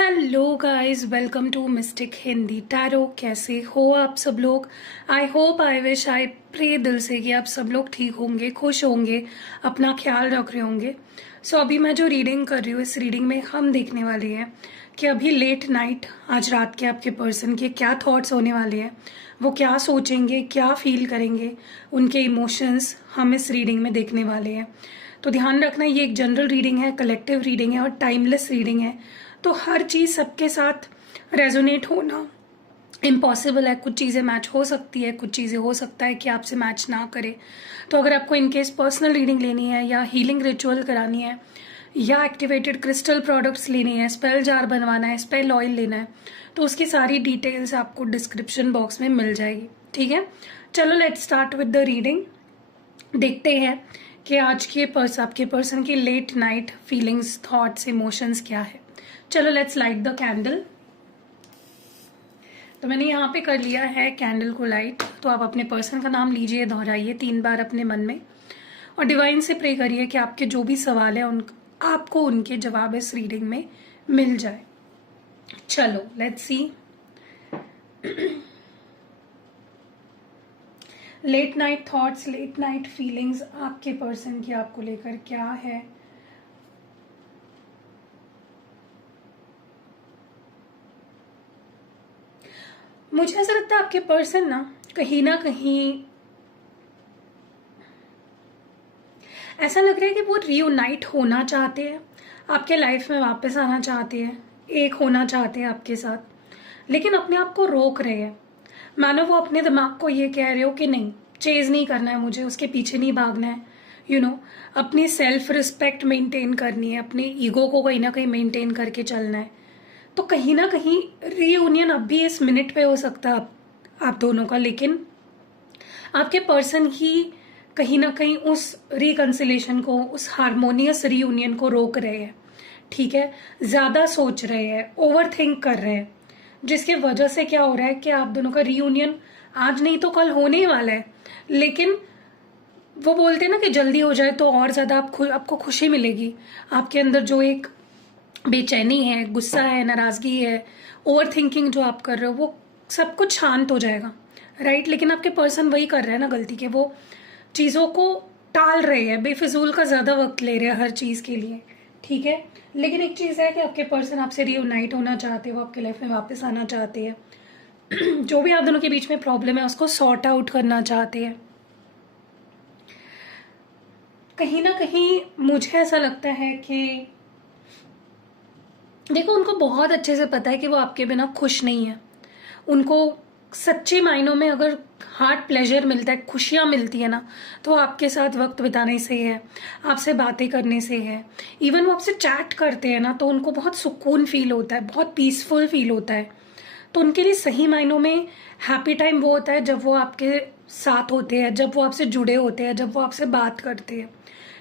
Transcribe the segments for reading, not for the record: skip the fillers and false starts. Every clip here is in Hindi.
Hello guys, welcome to Mystic Hindi tarot. कैसे हो आप सब लोग? I hope, I wish, I pray दिल से कि आप सब लोग ठीक होंगे, खुश होंगे, अपना ख्याल रख रहे होंगे। सो अभी मैं जो रीडिंग कर रही हूँ, इस रीडिंग में हम देखने वाले हैं कि अभी लेट नाइट, आज रात के आपके पर्सन के क्या थॉट्स होने वाले हैं, वो क्या सोचेंगे, क्या फील करेंगे, उनके इमोशंस हम इस रीडिंग में देखने वाले हैं। तो ध्यान रखना, ये एक जनरल रीडिंग है, कलेक्टिव रीडिंग है और टाइमलेस रीडिंग है। तो हर चीज़ सबके साथ रेजोनेट होना इम्पॉसिबल है। कुछ चीज़ें मैच हो सकती है, कुछ चीज़ें हो सकता है कि आपसे मैच ना करे। तो अगर आपको इनकेस पर्सनल रीडिंग लेनी है या हीलिंग रिचुअल करानी है या एक्टिवेटेड क्रिस्टल प्रोडक्ट्स लेनी है, स्पेल जार बनवाना है, स्पेल ऑयल लेना है, तो उसकी सारी डिटेल्स आपको डिस्क्रिप्शन बॉक्स में मिल जाएगी। ठीक है, चलो let's start with the reading. देखते हैं कि आज के आपके पर्सन की late night feelings, thoughts, emotions क्या है। चलो लेट्स लाइट द कैंडल। तो मैंने यहाँ पे कर लिया है कैंडल को लाइट। तो आप अपने पर्सन का नाम लीजिए, दोहराइए 3 बार अपने मन में और डिवाइन से प्रे करिए कि आपके जो भी सवाल है आपको उनके जवाब इस रीडिंग में मिल जाए। चलो let's see. Late night thoughts, late night feelings आपके पर्सन की आपको लेकर क्या है। मुझे ऐसा लगता है आपके पर्सन ना कहीं ऐसा लग रहा है कि वो रीयूनाइट होना चाहते हैं, आपके लाइफ में वापस आना चाहते हैं, एक होना चाहते हैं आपके साथ, लेकिन अपने आप को रोक रहे हैं। मानो वो अपने दिमाग को ये कह रहे हो कि नहीं, चेज नहीं करना है मुझे, उसके पीछे नहीं भागना है, अपनी सेल्फ रिस्पेक्ट मेंटेन करनी है, अपने ईगो को कहीं ना कहीं मेंटेन करके चलना है। तो कहीं ना कहीं रीयूनियन अब भी इस मिनट पे हो सकता है आप दोनों का, लेकिन आपके पर्सन ही कहीं ना कहीं उस रिकंसिलेशन को, उस हारमोनियस रीयूनियन को रोक रहे हैं। ठीक है, ज्यादा सोच रहे हैं, ओवर थिंक कर रहे हैं, जिसकी वजह से क्या हो रहा है कि आप दोनों का रीयूनियन आज नहीं तो कल होने ही वाला है। लेकिन वो बोलते हैं ना कि जल्दी हो जाए तो और ज्यादा आपको खुशी मिलेगी। आपके अंदर जो एक बेचैनी है, गुस्सा है, नाराजगी है, ओवर थिंकिंग जो आप कर रहे हो, वो सब कुछ शांत हो जाएगा। राइट, लेकिन आपके पर्सन वही कर रहे हैं ना गलती के, वो चीजों को टाल रहे हैं, बेफिजूल का ज्यादा वक्त ले रहे हैं हर चीज के लिए। ठीक है, लेकिन एक चीज है कि आपके पर्सन आपसे रीयूनाइट होना चाहते हैं, वो आपके लाइफ में वापस आना चाहते हैं। जो भी आप दोनों के बीच में प्रॉब्लम है उसको सॉर्ट आउट करना चाहते हैं। कहीं ना कहीं मुझे ऐसा लगता है कि देखो, उनको बहुत अच्छे से पता है कि वो आपके बिना खुश नहीं है। उनको सच्चे मायनों में अगर हार्ट प्लेजर मिलता है, खुशियां मिलती है ना, तो आपके साथ वक्त बिताने से है, आपसे बातें करने से है। इवन वो आपसे चैट करते हैं ना, तो उनको बहुत सुकून फील होता है, बहुत पीसफुल फील होता है। तो उनके लिए सही मायनों में हैप्पी टाइम वो होता है जब वो आपके साथ होते हैं, जब वो आपसे जुड़े होते हैं, जब वो आपसे बात करते हैं।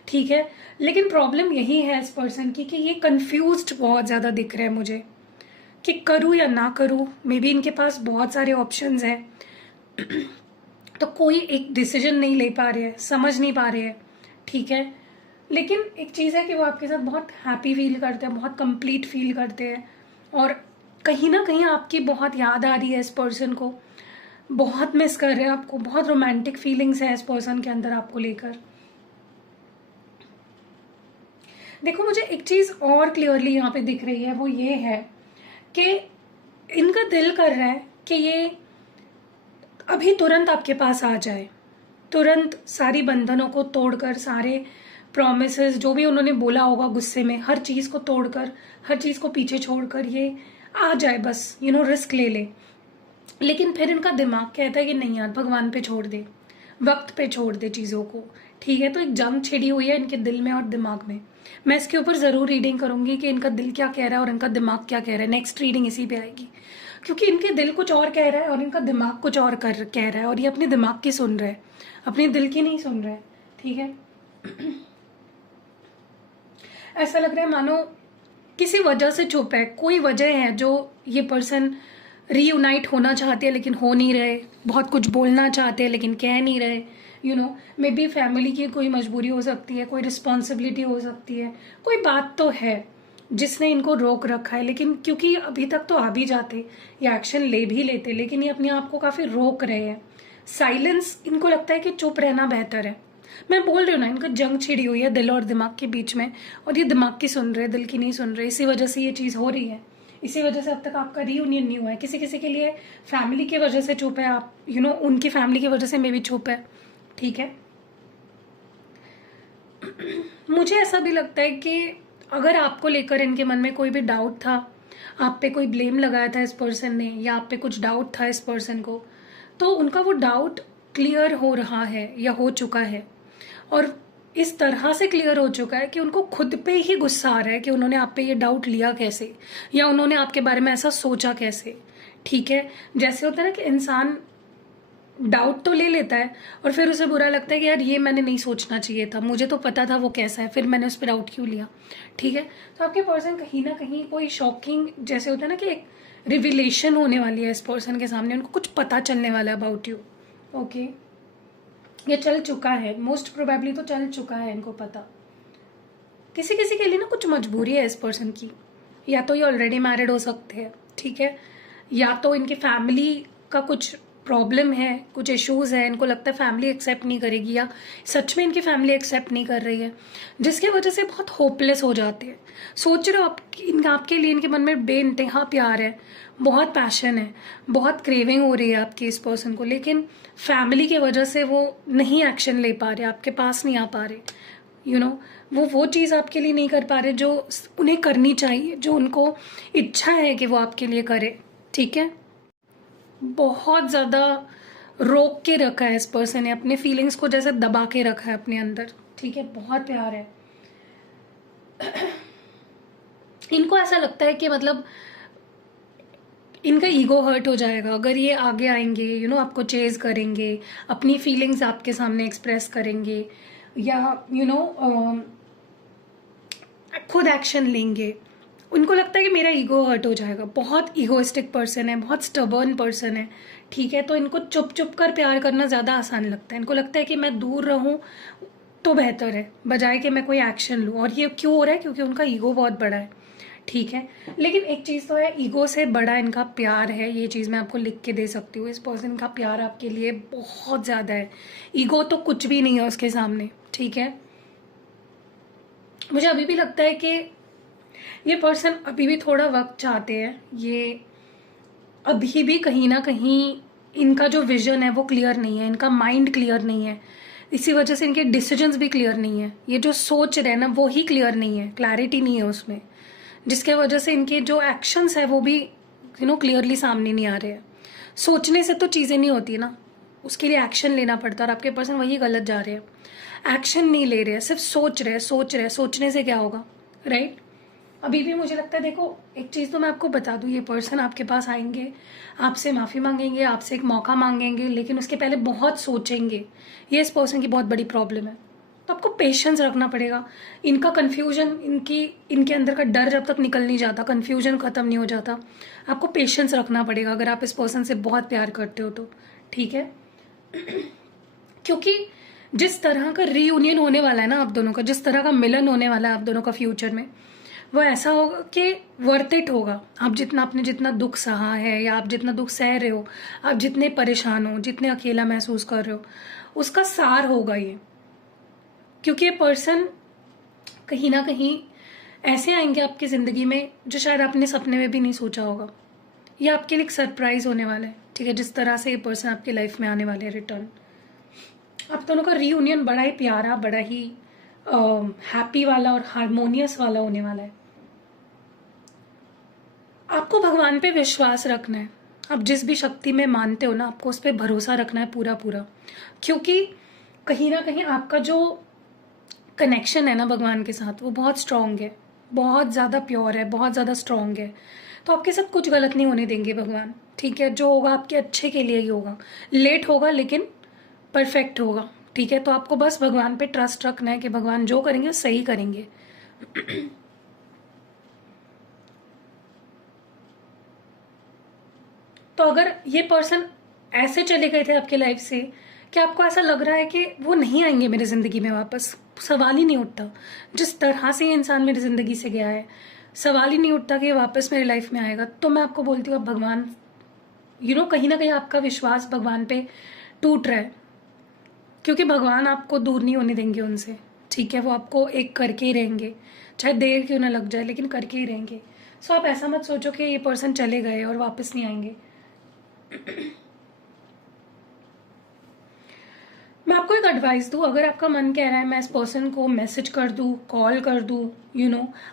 ठीक है, लेकिन प्रॉब्लम यही है इस पर्सन की कि ये कंफ्यूज्ड बहुत ज्यादा दिख रहा है मुझे कि करूँ या ना करूँ। मे बी इनके पास बहुत सारे ऑप्शंस हैं, तो कोई एक डिसीजन नहीं ले पा रहे हैं, समझ नहीं पा रहे हैं। ठीक है, लेकिन एक चीज़ है कि वो आपके साथ बहुत हैप्पी फील करते हैं, बहुत कंप्लीट फील करते हैं, और कहीं ना कहीं आपकी बहुत याद आ रही है इस पर्सन को, बहुत मिस कर रहे हैं आपको, बहुत रोमांटिक फीलिंग्स है इस पर्सन के अंदर आपको लेकर। देखो, मुझे एक चीज़ और क्लियरली यहाँ पे दिख रही है, वो ये है कि इनका दिल कर रहा है कि ये अभी तुरंत आपके पास आ जाए, तुरंत सारी बंधनों को तोड़कर, सारे प्रॉमिसेस जो भी उन्होंने बोला होगा गुस्से में, हर चीज़ को तोड़कर, हर चीज़ को पीछे छोड़कर ये आ जाए, बस रिस्क ले ले। लेकिन फिर इनका दिमाग कहता है कि नहीं यार, भगवान पे छोड़ दे, वक्त पे छोड़ दे चीज़ों को। ठीक है, तो एक जंग छिड़ी हुई है इनके दिल में और दिमाग में। मैं इसके ऊपर ज़रूर रीडिंग करूंगी कि इनका दिल क्या कह रहा है और इनका दिमाग क्या कह रहा है। नेक्स्ट रीडिंग इसी पे आएगी, क्योंकि इनके दिल कुछ और कह रहा है और इनका दिमाग कुछ और कह रहा है, और ये अपने दिमाग की सुन रहे हैं, अपने दिल की नहीं सुन रहे। ठीक है, ऐसा लग रहा है मानो किसी वजह से चुप है, कोई वजह है जो ये पर्सन रीयूनाइट होना चाहते हैं लेकिन हो नहीं रहे, बहुत कुछ बोलना चाहते हैं लेकिन कह नहीं रहे। मे बी फैमिली की कोई मजबूरी हो सकती है, कोई रिस्पॉन्सिबिलिटी हो सकती है, कोई बात तो है। जिसने इनको रोक रखा है। लेकिन क्योंकि अभी तक तो आ भी जाते या एक्शन ले भी लेते, लेकिन ये अपने आप को काफी रोक रहे हैं। साइलेंस, इनको लगता है कि चुप रहना बेहतर है। मैं बोल रही हूँ ना, इनका जंग छिड़ी हुई है दिल और दिमाग के बीच में, और ये दिमाग की सुन रहे, दिल की नहीं सुन रहे। इसी वजह से ये चीज हो रही है, इसी वजह से अब तक आपका रीयूनियन नहीं हुआ है। किसी किसी के लिए फैमिली की वजह से चुप है, आप उनकी फैमिली की वजह से मे भी चुप है, ठीक है। मुझे ऐसा भी लगता है कि अगर आपको लेकर इनके मन में कोई भी डाउट था, आप पे कोई ब्लेम लगाया था इस पर्सन ने, या आप पे कुछ डाउट था इस पर्सन को, तो उनका वो डाउट क्लियर हो रहा है या हो चुका है। और इस तरह से क्लियर हो चुका है कि उनको खुद पे ही गुस्सा आ रहा है कि उन्होंने आप पे ये डाउट लिया कैसे, या उन्होंने आपके बारे में ऐसा सोचा कैसे, ठीक है। जैसे होता है ना कि इंसान डाउट तो ले लेता है और फिर उसे बुरा लगता है कि यार ये मैंने नहीं सोचना चाहिए था, मुझे तो पता था वो कैसा है, फिर मैंने उस पर डाउट क्यों लिया, ठीक है। तो आपके पर्सन कहीं ना कहीं कोई शॉकिंग, जैसे होता है ना कि एक रिविलेशन होने वाली है इस पर्सन के सामने, उनको कुछ पता चलने वाला है अबाउट यू, ओके। ये चल चुका है, मोस्ट प्रोबेबली तो चल चुका है इनको पता। किसी किसी के लिए ना कुछ मजबूरी है इस पर्सन की, या तो ये ऑलरेडी मैरिड हो सकते हैं, ठीक है, या तो इनकी फैमिली का कुछ प्रॉब्लम है, कुछ इश्यूज है, इनको लगता है फैमिली एक्सेप्ट नहीं करेगी, या सच में इनकी फैमिली एक्सेप्ट नहीं कर रही है, जिसकी वजह से बहुत होपलेस हो जाते हैं। सोच रहे हो आपके लिए इनके मन में बेइंतहा प्यार है, बहुत पैशन है, बहुत क्रेविंग हो रही है आपकी इस पर्सन को, लेकिन फैमिली की वजह से वो नहीं एक्शन ले पा रहे, आपके पास नहीं आ पा रहे, वो चीज़ आपके लिए नहीं कर पा रहे जो उन्हें करनी चाहिए, जो उनको इच्छा है कि वो आपके लिए करे, ठीक है। बहुत ज़्यादा रोक के रखा है इस पर्सन ने, अपने फीलिंग्स को जैसे दबा के रखा है अपने अंदर, ठीक है। बहुत प्यार है इनको, ऐसा लगता है कि मतलब इनका ईगो हर्ट हो जाएगा अगर ये आगे आएंगे, आपको चेज करेंगे, अपनी फीलिंग्स आपके सामने एक्सप्रेस करेंगे, या खुद एक्शन लेंगे। उनको लगता है कि मेरा ईगो हर्ट हो जाएगा। बहुत ईगोइस्टिक पर्सन है, बहुत स्टबर्न पर्सन है, ठीक है। तो इनको चुप चुप कर प्यार करना ज़्यादा आसान लगता है। इनको लगता है कि मैं दूर रहूं तो बेहतर है, बजाय कि मैं कोई एक्शन लूं। और ये क्यों हो रहा है? क्योंकि उनका ईगो बहुत बड़ा है, ठीक है। लेकिन एक चीज़ तो है, ईगो से बड़ा इनका प्यार है, ये चीज़ मैं आपको लिख के दे सकती हूँ। इस पर्सन का प्यार आपके लिए बहुत ज़्यादा है, ईगो तो कुछ भी नहीं है उसके सामने, ठीक है। मुझे अभी भी लगता है कि ये पर्सन अभी भी थोड़ा वक्त चाहते हैं। ये अभी भी कहीं ना कहीं इनका जो विजन है वो क्लियर नहीं है, इनका माइंड क्लियर नहीं है, इसी वजह से इनके डिसीजंस भी क्लियर नहीं है। ये जो सोच रहे हैं ना वो ही क्लियर नहीं है, क्लैरिटी नहीं है उसमें, जिसके वजह से इनके जो एक्शंस है वो भी क्लियरली सामने नहीं आ रहे हैं। सोचने से तो चीज़ें नहीं होती ना, उसके लिए एक्शन लेना पड़ता है, और आपके पर्सन वही गलत जा रहे हैं। एक्शन नहीं ले रहे हैं, सिर्फ सोच रहे हैं। सोचने से क्या होगा, राइट। अभी भी मुझे लगता है, देखो एक चीज़ तो मैं आपको बता दूं, ये पर्सन आपके पास आएंगे, आपसे माफ़ी मांगेंगे, आपसे एक मौका मांगेंगे, लेकिन उसके पहले बहुत सोचेंगे। ये इस पर्सन की बहुत बड़ी प्रॉब्लम है। तो आपको पेशेंस रखना पड़ेगा। इनका कन्फ्यूजन, इनके अंदर का डर जब तक निकल नहीं जाता, कन्फ्यूजन खत्म नहीं हो जाता, आपको पेशेंस रखना पड़ेगा अगर आप इस पर्सन से बहुत प्यार करते हो तो, ठीक है। क्योंकि जिस तरह का रीयूनियन होने वाला है ना आप दोनों का, जिस तरह का मिलन होने वाला है आप दोनों का फ्यूचर में, वो ऐसा होगा कि वर्थ इट होगा। आपने जितना दुख सहा है, या आप जितना दुख सह रहे हो, आप जितने परेशान हो, जितने अकेला महसूस कर रहे हो, उसका सार होगा ये। क्योंकि ये पर्सन कहीं ना कहीं ऐसे आएंगे आपकी ज़िंदगी में जो शायद आपने सपने में भी नहीं सोचा होगा। ये आपके लिए एक सरप्राइज होने वाला है, ठीक है। जिस तरह से ये पर्सन आपकी लाइफ में आने वाले हैं रिटर्न, आप दोनों का रीयूनियन बड़ा ही प्यारा, बड़ा ही हैप्पी वाला और हारमोनियस वाला होने वाला है। आपको भगवान पे विश्वास रखना है। आप जिस भी शक्ति में मानते हो ना, आपको उस पर भरोसा रखना है पूरा पूरा। क्योंकि कहीं ना कहीं आपका जो कनेक्शन है ना भगवान के साथ, वो बहुत स्ट्रांग है, बहुत ज़्यादा प्योर है, बहुत ज़्यादा स्ट्रांग है। तो आपके साथ कुछ गलत नहीं होने देंगे भगवान, ठीक है। जो होगा आपके अच्छे के लिए ही होगा, लेट होगा लेकिन परफेक्ट होगा, ठीक है। तो आपको बस भगवान पे ट्रस्ट रखना है कि भगवान जो करेंगे सही करेंगे। तो अगर ये पर्सन ऐसे चले गए थे आपके लाइफ से कि आपको ऐसा लग रहा है कि वो नहीं आएंगे मेरी जिंदगी में वापस, सवाल ही नहीं उठता। जिस तरह से ये इंसान मेरी जिंदगी से गया है, सवाल ही नहीं उठता कि ये वापस मेरी लाइफ में आएगा। तो मैं आपको बोलती हूँ, अब भगवान कहीं ना कहीं आपका विश्वास भगवान पे टूट रहा है, क्योंकि भगवान आपको दूर नहीं होने देंगे उनसे, ठीक है। वो आपको एक करके ही रहेंगे, चाहे देर क्यों ना लग जाए, लेकिन करके ही रहेंगे। सो आप ऐसा मत सोचो कि ये पर्सन चले गए और वापस नहीं आएंगे। मैं आपको एक एडवाइस दूँ, अगर आपका मन कह रहा है मैं इस पर्सन को मैसेज कर दूँ, कॉल कर दूँ,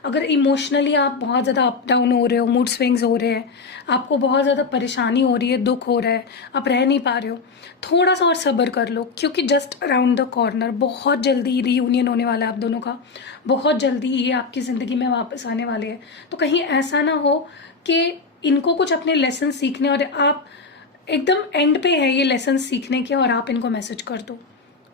अगर इमोशनली आप बहुत ज़्यादा अप डाउन हो रहे हो, मूड स्विंग्स हो रहे हैं, आपको बहुत ज़्यादा परेशानी हो रही है, दुख हो रहा है, आप रह नहीं पा रहे हो, थोड़ा सा और सब्र कर लो, क्योंकि जस्ट अराउंड द कॉर्नर बहुत जल्दी रीयूनियन होने वाला है आप दोनों का। बहुत जल्दी ये आपकी ज़िंदगी में वापस आने वाले हैं। तो कहीं ऐसा ना हो कि इनको कुछ अपने लेसन सीखने और आप एकदम एंड पे है ये लेसन सीखने के और आप इनको मैसेज कर दो,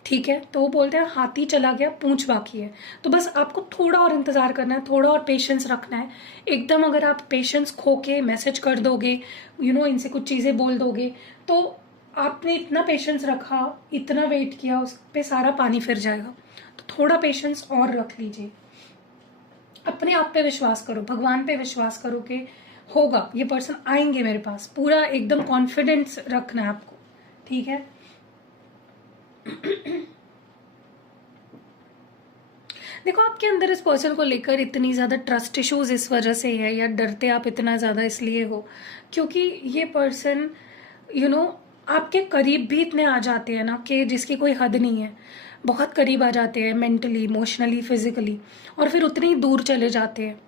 ठीक है। तो वो बोलते हैं हाथी चला गया पूंछ बाकी है। तो बस आपको थोड़ा और इंतजार करना है, थोड़ा और पेशेंस रखना है। एकदम अगर आप पेशेंस खो के मैसेज कर दोगे, इनसे कुछ चीज़ें बोल दोगे, तो आपने इतना पेशेंस रखा, इतना वेट किया, उस पर सारा पानी फिर जाएगा। तो थोड़ा पेशेंस और रख लीजिए। अपने आप पे विश्वास करो, भगवान पे विश्वास करो कि होगा, ये पर्सन आएंगे मेरे पास। पूरा एकदम कॉन्फिडेंस रखना है आपको, ठीक है। देखो, आपके अंदर इस पर्सन को लेकर इतनी ज़्यादा ट्रस्ट इश्यूज इस वजह से है, या डरते आप इतना ज़्यादा इसलिए हो क्योंकि ये पर्सन आपके करीब भी इतने आ जाते हैं ना कि जिसकी कोई हद नहीं है। बहुत करीब आ जाते हैं मेंटली, इमोशनली, फिजिकली, और फिर उतने ही दूर चले जाते हैं।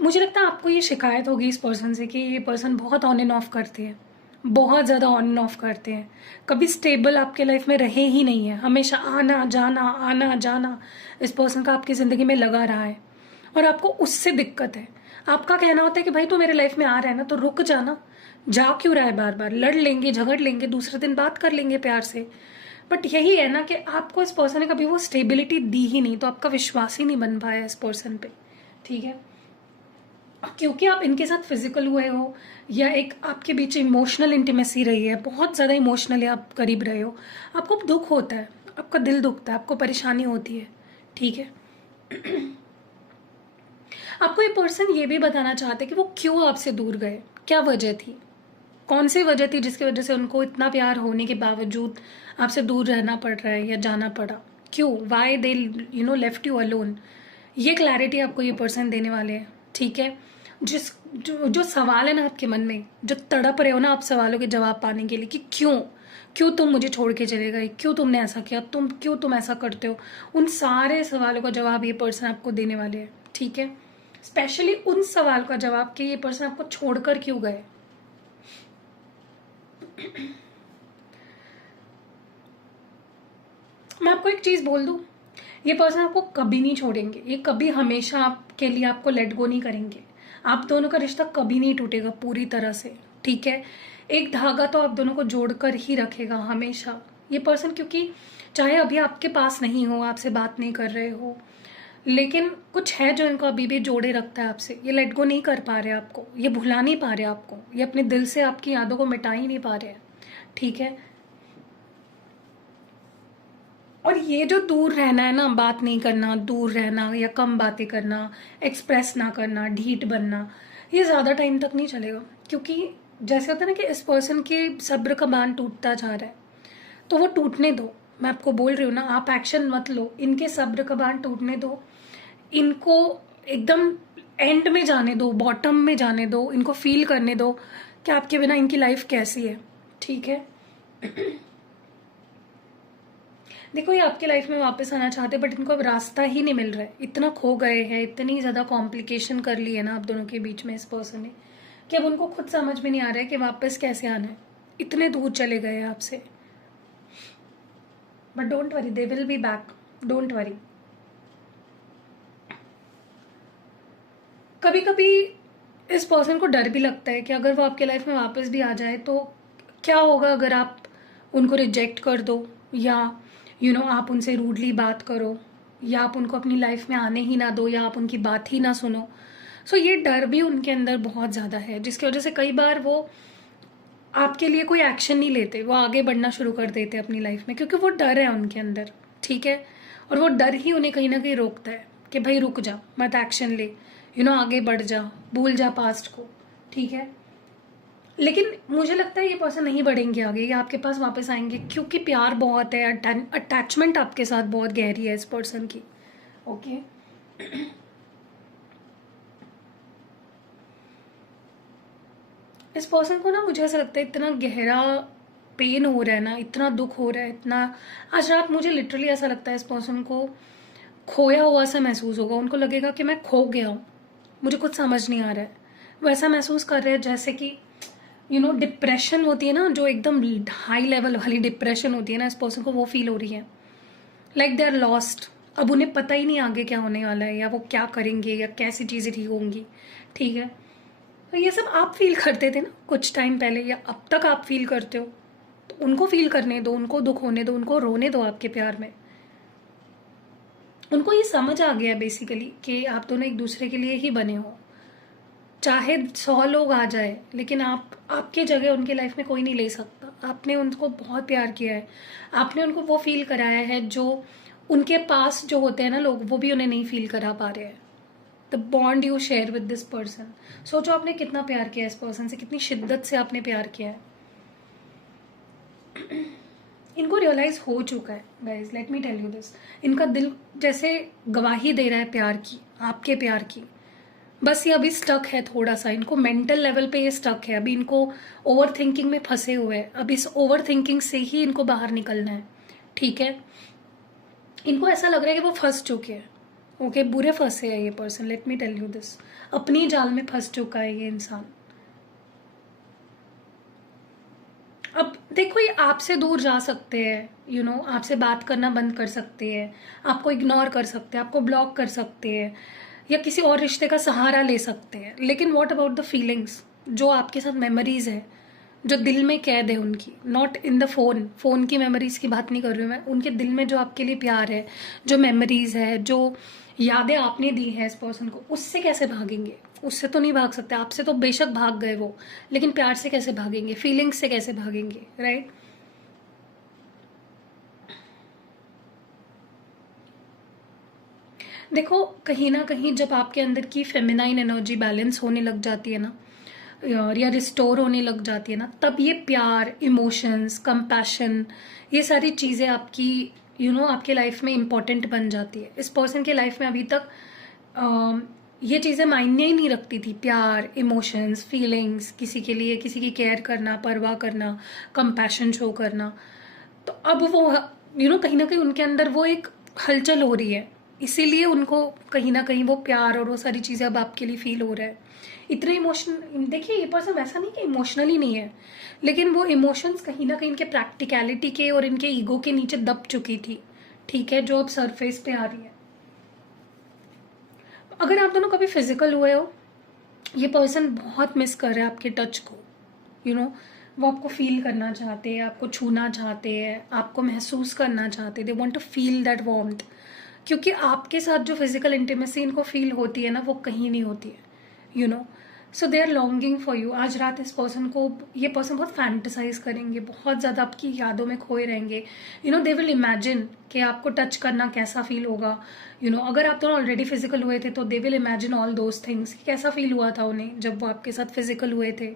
मुझे लगता है आपको ये शिकायत होगी इस पर्सन से कि ये पर्सन बहुत ऑन एंड ऑफ करते हैं, बहुत ज़्यादा ऑन एंड ऑफ करते हैं। कभी स्टेबल आपके लाइफ में रहे ही नहीं है, हमेशा आना जाना इस पर्सन का आपकी ज़िंदगी में लगा रहा है, और आपको उससे दिक्कत है। आपका कहना होता है कि भाई तू मेरे लाइफ में आ रहा है ना, तो रुक जाना, जा क्यों रहा है बार बार, लड़ लेंगे, झगड़ लेंगे, दूसरे दिन बात कर लेंगे प्यार से। बट यही है ना कि आपको इस पर्सन ने कभी वो स्टेबिलिटी दी ही नहीं, तो आपका विश्वास ही नहीं बन पाया इस पर्सन पे, ठीक है। क्योंकि आप इनके साथ फिजिकल हुए हो, या एक आपके बीच इमोशनल इंटीमेसी रही है, बहुत ज़्यादा इमोशनली आप करीब रहे हो, आपको दुख होता है, आपका दिल दुखता है, आपको परेशानी होती है, ठीक है। आपको ये पर्सन ये भी बताना चाहते कि वो क्यों आपसे दूर गए, क्या वजह थी, कौन सी वजह थी जिसकी वजह से उनको इतना प्यार होने के बावजूद आपसे दूर रहना पड़ रहा है या जाना पड़ा। क्यों, why they left you alone, ये क्लैरिटी आपको ये पर्सन देने वाले हैं, ठीक है। जो सवाल है ना आपके मन में, जो तड़प रहे हो ना आप सवालों के जवाब पाने के लिए कि क्यों तुम मुझे छोड़ के चले गए, क्यों तुमने ऐसा किया, क्यों तुम ऐसा करते हो, उन सारे सवालों का जवाब ये पर्सन आपको देने वाले हैं, ठीक है। स्पेशली उन सवाल का जवाब कि ये पर्सन आपको छोड़कर क्यों गए। मैं आपको एक चीज बोल दूं, ये पर्सन आपको कभी नहीं छोड़ेंगे, ये कभी हमेशा आपके लिए आपको लेट गो नहीं करेंगे। आप दोनों का रिश्ता कभी नहीं टूटेगा पूरी तरह से, ठीक है। एक धागा तो आप दोनों को जोड़कर ही रखेगा हमेशा ये पर्सन, क्योंकि चाहे अभी आपके पास नहीं हो, आपसे बात नहीं कर रहे हो, लेकिन कुछ है जो इनको अभी भी जोड़े रखता है आपसे। ये लेट गो नहीं कर पा रहे आपको, ये भुला नहीं पा रहे आपको, ये अपने दिल से आपकी यादों को मिटा ही नहीं पा रहे हैं, ठीक है। और ये जो दूर रहना है ना, बात नहीं करना, दूर रहना, या कम बातें करना, एक्सप्रेस ना करना, ढीठ बनना, ये ज़्यादा टाइम तक नहीं चलेगा। क्योंकि जैसे होता है ना कि इस पर्सन के सब्र का बांध टूटता जा रहा है, तो वो टूटने दो। मैं आपको बोल रही हूँ ना, आप एक्शन मत लो, इनके सब्र का बांध टूटने दो, इनको एकदम एंड में जाने दो, बॉटम में जाने दो, इनको फील करने दो कि आपके बिना इनकी लाइफ कैसी है, ठीक है। देखो, ये आपके लाइफ में वापस आना चाहते हैं, बट इनको अब रास्ता ही नहीं मिल रहा है। इतना खो गए हैं, इतनी ज़्यादा कॉम्प्लिकेशन कर ली है ना आप दोनों के बीच में इस पर्सन ने, कि अब उनको खुद समझ में नहीं आ रहा है कि वापस कैसे आना है। इतने दूर चले गए हैं आपसे, but don't worry, they will be back, don't worry. कभी कभी इस पर्सन को डर भी लगता है कि अगर वो आपके लाइफ में वापस भी आ जाए तो क्या होगा अगर आप उनको रिजेक्ट कर दो, या आप उनसे रूडली बात करो, या आप उनको अपनी लाइफ में आने ही ना दो, या आप उनकी बात ही ना सुनो। सो ये डर भी उनके अंदर बहुत ज़्यादा है, जिसकी वजह से कई बार वो आपके लिए कोई एक्शन नहीं लेते, वो आगे बढ़ना शुरू कर देते अपनी लाइफ में, क्योंकि वो डर है उनके अंदर, ठीक है। और वो डर ही उन्हें कहीं ना कहीं रोकता है कि भाई रुक जा, मत एक्शन ले, आगे बढ़ जा, भूल जा पास्ट को, ठीक है। लेकिन मुझे लगता है ये पर्सन नहीं बढ़ेंगे आगे, ये आपके पास वापस आएंगे, क्योंकि प्यार बहुत है, अटैचमेंट आपके साथ बहुत गहरी है इस पर्सन की। ओके इस पर्सन को ना मुझे ऐसा लगता है इतना गहरा पेन हो रहा है ना, इतना दुख हो रहा है, इतना आज रात मुझे लिटरली ऐसा लगता है इस पर्सन को खोया हुआ सा महसूस होगा। उनको लगेगा कि मैं खो गया हूँ, मुझे कुछ समझ नहीं आ रहा है। वो ऐसा महसूस कर रहे हैं जैसे कि डिप्रेशन होती है ना, जो एकदम हाई लेवल वाली डिप्रेशन होती है ना, इस पर्सन को वो फील हो रही है। Like they are lost. अब उन्हें पता ही नहीं आगे क्या होने वाला है, या वो क्या करेंगे, या कैसी चीज़ें ठीक होंगी, ठीक है। तो ये सब आप फील करते थे ना कुछ टाइम पहले, या अब तक आप फील करते हो, तो उनको फील करने दो, उनको दुख होने दो, उनको रोने दो आपके प्यार में। उनको ये समझ आ गया बेसिकली कि आप दोनों एक दूसरे के लिए ही बने हो। चाहे 100 लोग आ जाए, लेकिन आपके जगह उनके लाइफ में कोई नहीं ले सकता। आपने उनको बहुत प्यार किया है, आपने उनको वो फील कराया है जो उनके पास जो होते हैं ना लोग, वो भी उन्हें नहीं फील करा पा रहे हैं। The bond you share with this person, सोचो आपने कितना प्यार किया है इस पर्सन से, कितनी शिद्दत से आपने प्यार किया है। इनको रियलाइज हो चुका है guys, let me tell you this. इनका दिल जैसे गवाही दे रहा है प्यार की, आपके प्यार की। बस ये अभी स्टक है थोड़ा सा, इनको मेंटल लेवल पे ये स्टक है, अभी इनको ओवर थिंकिंग में फंसे हुए हैं। अब इस ओवर थिंकिंग से ही इनको बाहर निकलना है, ठीक है। इनको ऐसा लग रहा है कि वो फंस चुके हैं। ओके बुरे फंसे है ये person, let me tell you this. अपनी जाल में फंस चुका है ये इंसान। अब देखो, ये आपसे दूर जा सकते हैं, आपसे बात करना बंद कर सकते हैं, आपको इग्नोर कर सकते हैं, आपको ब्लॉक कर सकते हैं, या किसी और रिश्ते का सहारा ले सकते हैं। लेकिन व्हाट अबाउट द फीलिंग्स, जो आपके साथ मेमोरीज है, जो दिल में कैद है उनकी, नॉट इन द फोन की मेमोरीज की बात नहीं कर रही हूँ मैं, उनके दिल में जो आपके लिए प्यार है, जो मेमोरीज है, जो यादें आपने दी है इस पर्सन को, उससे कैसे भागेंगे? उससे तो नहीं भाग सकते, आपसे तो बेशक भाग गए वो, लेकिन प्यार से कैसे भागेंगे, फीलिंग्स से कैसे भागेंगे, राइट? देखो, कहीं ना कहीं जब आपके अंदर की फेमिनाइन एनर्जी बैलेंस होने लग जाती है ना, या रिस्टोर होने लग जाती है ना, तब ये प्यार, इमोशंस, कंपैशन, ये सारी चीज़ें आपकी आपके लाइफ में इम्पॉर्टेंट बन जाती है। इस पर्सन के लाइफ में अभी तक ये चीज़ें मायने ही नहीं रखती थी। प्यार, इमोशंस, फीलिंग्स, किसी के लिए किसी की केयर करना, परवाह करना, कंपैशन शो करना। तो अब वो कहीं ना कहीं उनके अंदर वो एक हलचल हो रही है, इसीलिए उनको कहीं ना कहीं वो प्यार और वो सारी चीज़ें अब आपके लिए फील हो रहा है। इतने इमोशन, देखिए ये पर्सन वैसा नहीं कि इमोशनली नहीं है, लेकिन वो इमोशंस कहीं ना कहीं इनके प्रैक्टिकलिटी के और इनके ईगो के नीचे दब चुकी थी, ठीक है, जो अब सरफेस पे आ रही है। अगर आप दोनों कभी फिजिकल हुए हो, ये पर्सन बहुत मिस कर रहा है आपके टच को, वो आपको फील करना चाहते हैं, आपको छूना चाहते हैं, आपको महसूस करना चाहते हैं। They want to feel that warmth, क्योंकि आपके साथ जो फिजिकल इंटीमेसी इनको फील होती है ना, वो कहीं नहीं होती है, so they are longing for you. आज रात इस पर्सन को, ये पर्सन बहुत फैंटिसाइज करेंगे, बहुत ज़्यादा आपकी यादों में खोए रहेंगे। दे विल इमेजिन कि आपको टच करना कैसा फील होगा। अगर आप दोनों ऑलरेडी फिजिकल हुए थे तो they will imagine all those things, कैसा फील हुआ था उन्हें जब वो आपके साथ फिजिकल हुए थे,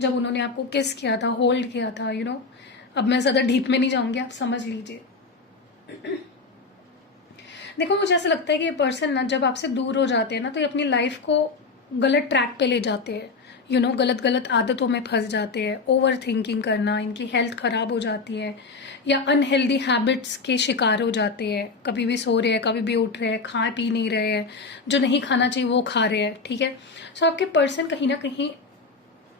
जब उन्होंने आपको किस किया था, होल्ड किया था। अब मैं ज़्यादा डीप में नहीं जाऊंगी, आप समझ लीजिए। देखो, मुझे ऐसा लगता है कि ये पर्सन ना जब आपसे दूर हो जाते हैं ना, तो ये अपनी लाइफ को गलत ट्रैक पे ले जाते हैं, गलत गलत आदतों में फंस जाते हैं। ओवर थिंकिंग करना, इनकी हेल्थ खराब हो जाती है, या अनहेल्दी हैबिट्स के शिकार हो जाते हैं। कभी भी सो रहे हैं, कभी भी उठ रहे हैं, खा पी नहीं रहे हैं, जो नहीं खाना चाहिए वो खा रहे हैं, ठीक है। सो आपके पर्सन कहीं ना कहीं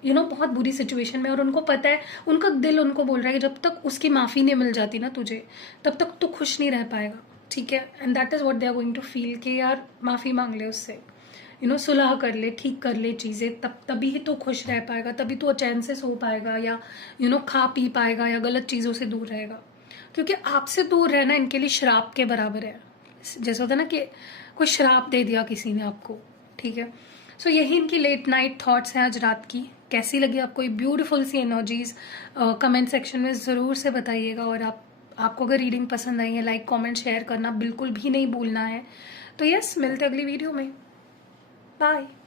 बहुत बुरी सिचुएशन में, और उनको पता है, उनका दिल उनको बोल रहा है कि जब तक उसकी माफ़ी नहीं मिल जाती ना तुझे, तब तक तू खुश नहीं रह पाएगा, ठीक है। And that is what they are going to feel कि यार माफ़ी मांग ले उससे, सुलह कर ले, ठीक कर ले चीज़ें, तभी ही तू खुश रह पाएगा, तभी तू चैन से सो पाएगा, या खा पी पाएगा, या गलत चीज़ों से दूर रहेगा। क्योंकि आपसे दूर रहना इनके लिए श्राप के बराबर है। जैसे होता है ना कि कोई श्राप दे दिया किसी ने आपको, ठीक है। सो यही इनकी लेट नाइट थॉट्स हैं आज रात की। कैसी लगी आपको ये ब्यूटीफुल सी एनर्जीज, कमेंट सेक्शन में ज़रूर से बताइएगा। और आपको अगर रीडिंग पसंद आई है, लाइक कमेंट शेयर करना बिल्कुल भी नहीं भूलना है। तो यस, मिलते अगली वीडियो में। बाय।